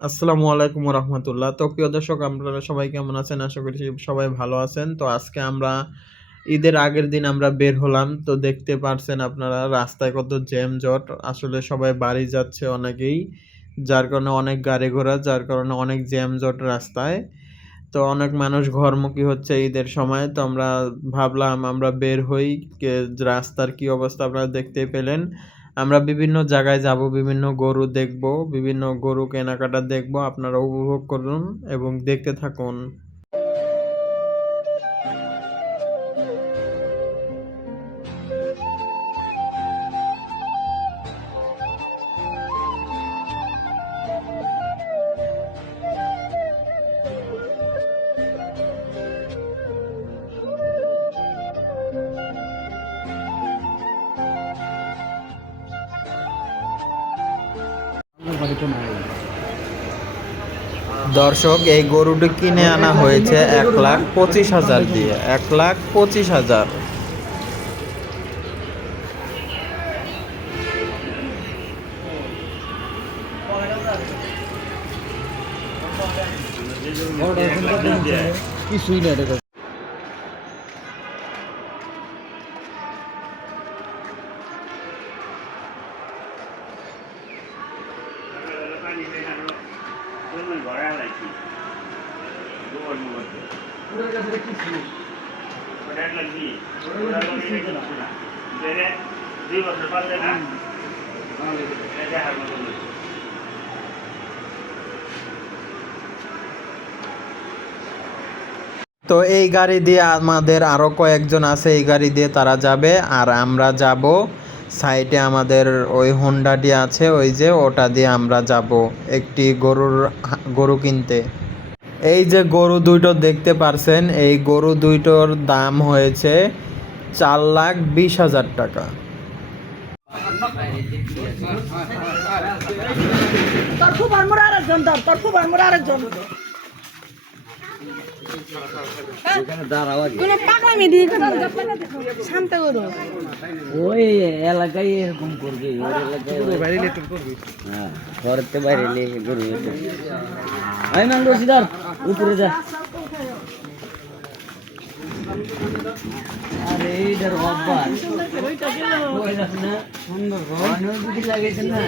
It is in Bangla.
আসসালামু আলাইকুম রহমতুল্লাহ তো প্রিয় দর্শক, আপনারা সবাই কেমন আছেন? আশা করি সবাই ভালো আছেন। তো আজকে আমরা ঈদের আগের দিন আমরা বের হলাম। তো দেখতে পারছেন আপনারা, রাস্তায় কত জ্যাম জট আসলে সবাই বাড়ি যাচ্ছে অনেকেই, যার কারণে অনেক গাড়ি ঘোড়া, যার কারণে অনেক জ্যাম জট রাস্তায়। তো অনেক মানুষ ঘরমুখী হচ্ছে ঈদের সময়। তো আমরা ভাবলাম আমরা বের হই রাস্তার কি অবস্থা আপনারা দেখতে পেলেন। আমরা বিভিন্ন জায়গায় যাব, বিভিন্ন গরু দেখব, বিভিন্ন গরু কেনাকাটা দেখব, আপনারা উপভোগ করুন এবং দেখতে থাকুন। দর্শক এই গরুটি কিনে আনা হয়েছে এক লাখ পঁচিশ হাজার দিয়ে। এক লাখ পঁচিশ হাজার। কিছুই না তো এই গাড়ি দিয়ে আমাদের আরও কয়েকজন আছে, এই গাড়ি দিয়ে তারা যাবে। আর আমরা যাব সাইডে আমাদের ওই হোন্ডাটি আছে, ওই যে ওটা দিয়ে আমরা যাব একটি গরুর গরু কিনতে। এই যে গরু দুইটো দেখতে পারছেন, এই গরু দুইটোর দাম হয়েছে চার লাখ বিশ হাজার টাকা। খুব তোর খুব আরেকজন দাঁড়াও আগে কোনো পাকামি দিয়ে কেন শান্ত করো ওই এলাকায় এরকম করবে হ্যাঁ ঘরেতে বাইরে করবি আই রশিদার উপরে যা। আরে এইটার অভ্যাস। সুন্দর লাগাইছে না